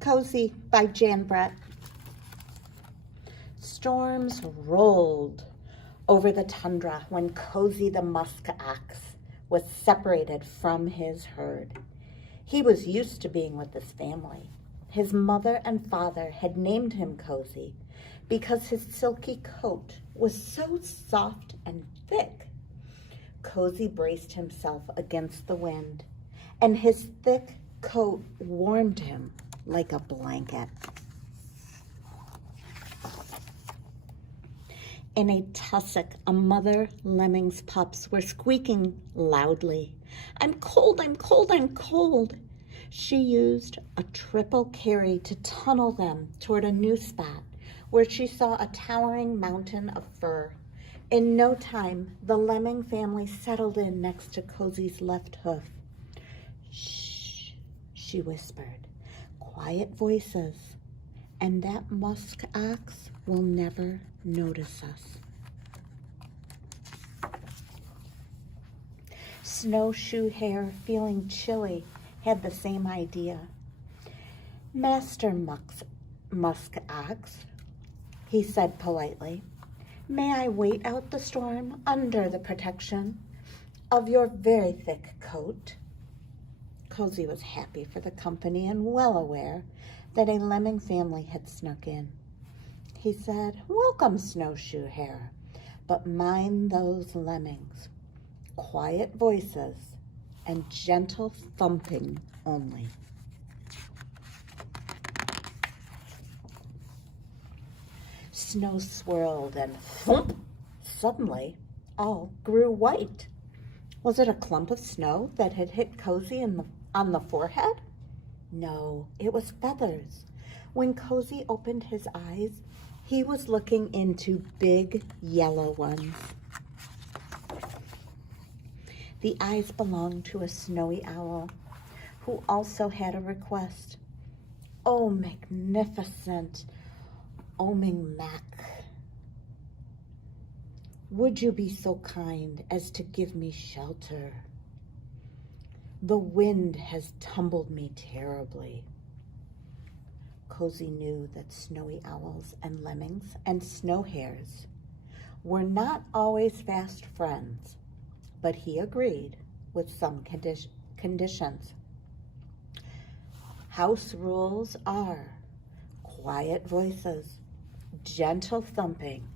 Cozy by Jan Brett. Storms rolled over the tundra when Cozy the musk ox was separated from his herd. He was used to being with his family. His mother and father had named him Cozy because his silky coat was so soft and thick. Cozy braced himself against the wind, and his thick coat warmed him like a blanket. In a tussock, a mother lemming's pups were squeaking loudly. "I'm cold, I'm cold, I'm cold." She used a triple carry to tunnel them toward a new spot where she saw a towering mountain of fur. In no time, the lemming family settled in next to Cozy's left hoof. "Shh," she whispered. "Quiet voices, and that musk ox will never notice us." Snowshoe Hare, feeling chilly, had the same idea. "Master Musk Ox," he said politely, "may I wait out the storm under the protection of your very thick coat?" Cozy was happy for the company and well aware that a lemming family had snuck in. He said, "Welcome, Snowshoe Hare, but mind those lemmings. Quiet voices and gentle thumping only." Snow swirled and thump. Suddenly, all grew white. Was it a clump of snow that had hit Cozy on the forehead? No, it was feathers. When Cozy opened his eyes, he was looking into big yellow ones. The eyes belonged to a snowy owl, who also had a request. "Oh, magnificent Oming Mac, would you be so kind as to give me shelter? The wind has tumbled me terribly." Cozy knew that snowy owls and lemmings and snow hares were not always fast friends, but he agreed with some conditions. House rules are quiet voices, gentle thumping,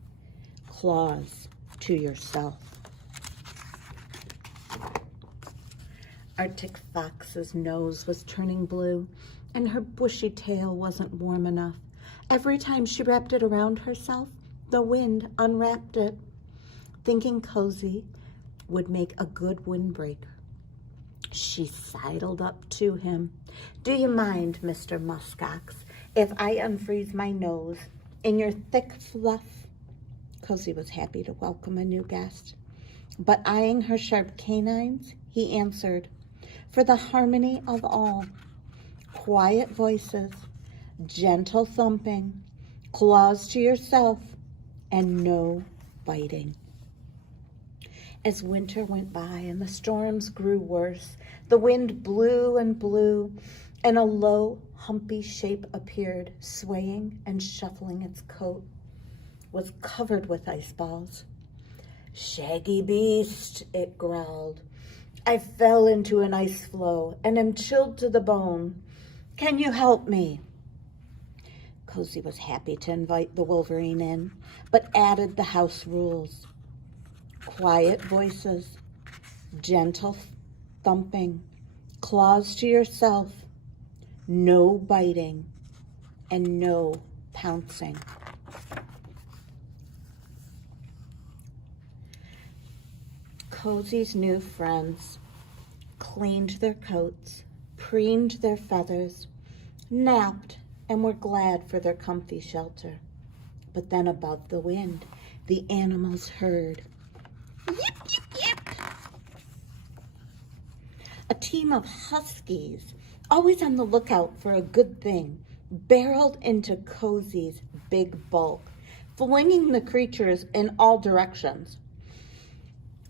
claws to yourself. Arctic Fox's nose was turning blue, and her bushy tail wasn't warm enough. Every time she wrapped it around herself, the wind unwrapped it. Thinking Cozy would make a good windbreaker, she sidled up to him. "Do you mind, Mr. Muskox, if I unfreeze my nose in your thick fluff?" Cozy was happy to welcome a new guest, but eyeing her sharp canines, he answered, "For the harmony of all, quiet voices, gentle thumping, claws to yourself, and no biting." As winter went by and the storms grew worse, the wind blew and blew, and a low, humpy shape appeared, swaying and shuffling. Its coat was covered with ice balls. "Shaggy beast," it growled. "I fell into an ice floe and am chilled to the bone. Can you help me?" Cozy was happy to invite the Wolverine in, but added the house rules. Quiet voices, gentle thumping, claws to yourself, no biting, and no pouncing. Cozy's new friends cleaned their coats, preened their feathers, napped, and were glad for their comfy shelter. But then above the wind, the animals heard, "Yip, yip, yip." A team of huskies, always on the lookout for a good thing, barreled into Cozy's big bulk, flinging the creatures in all directions.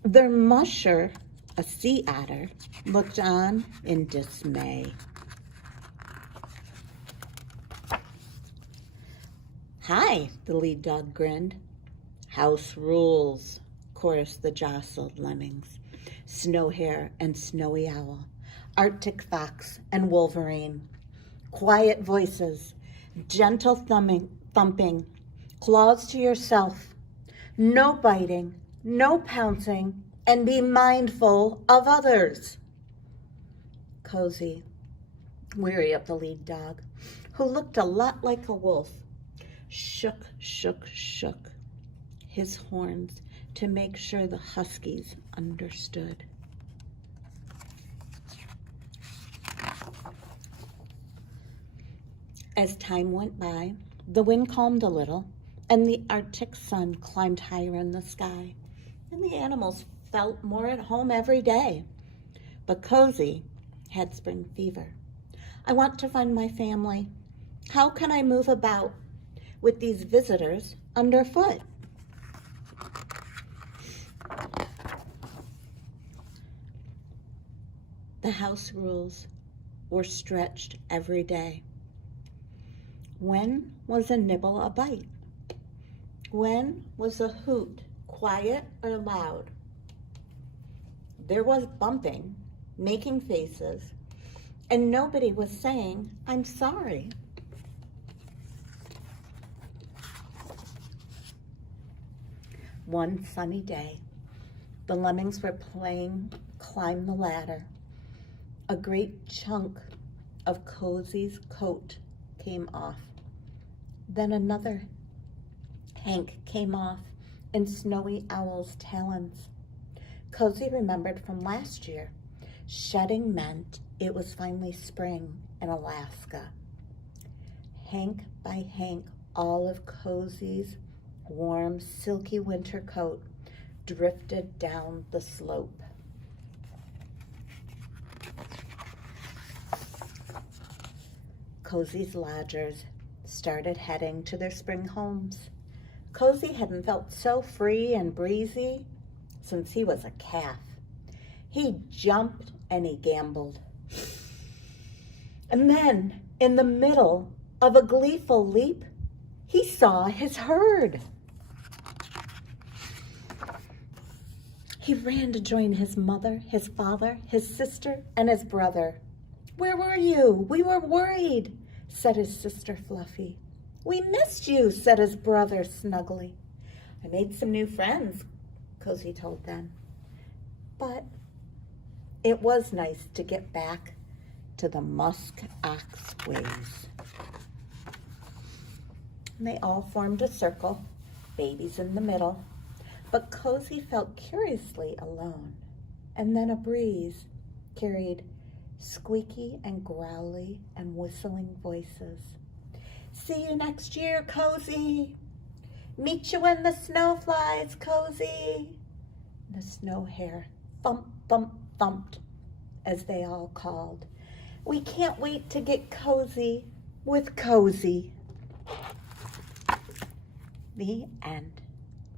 Their musher, a sea otter, looked on in dismay. Hi, the lead dog grinned. House rules, chorused the jostled lemmings. Snow Hare and Snowy Owl, Arctic Fox and Wolverine. Quiet voices, gentle thumping, claws to yourself. No biting, no pouncing, and be mindful of others. Cozy, weary of the lead dog, who looked a lot like a wolf, shook his horns to make sure the huskies understood. As time went by, the wind calmed a little, and the Arctic sun climbed higher in the sky, and the animals felt more at home every day. But Cozy had spring fever. I want to find my family. How can I move about with these visitors underfoot? The house rules were stretched every day. When was a nibble a bite? When was a hoot quiet or loud? There was bumping, making faces, and nobody was saying, I'm sorry. One sunny day, the lemmings were playing climb the ladder. A great chunk of Cozy's coat came off. Then another hank came off in Snowy Owl's talons. Cozy remembered from last year. Shedding meant it was finally spring in Alaska. Hank by hank, all of Cozy's warm, silky winter coat drifted down the slope. Cozy's lodgers started heading to their spring homes. Cozy hadn't felt so free and breezy since he was a calf. He jumped and he gambled. And then, in the middle of a gleeful leap, he saw his herd. He ran to join his mother, his father, his sister, and his brother. Where were you? We were worried, said his sister Fluffy. We missed you, said his brother Snuggly. I made some new friends, Cozy told them. But it was nice to get back to the musk ox ways. And they all formed a circle, babies in the middle. But Cozy felt curiously alone. And then a breeze carried squeaky and growly and whistling voices. See you next year, Cozy. Meet you when the snow flies, Cozy. The Snow Hare thump, thump, thumped, as they all called. We can't wait to get cozy with Cozy. The end.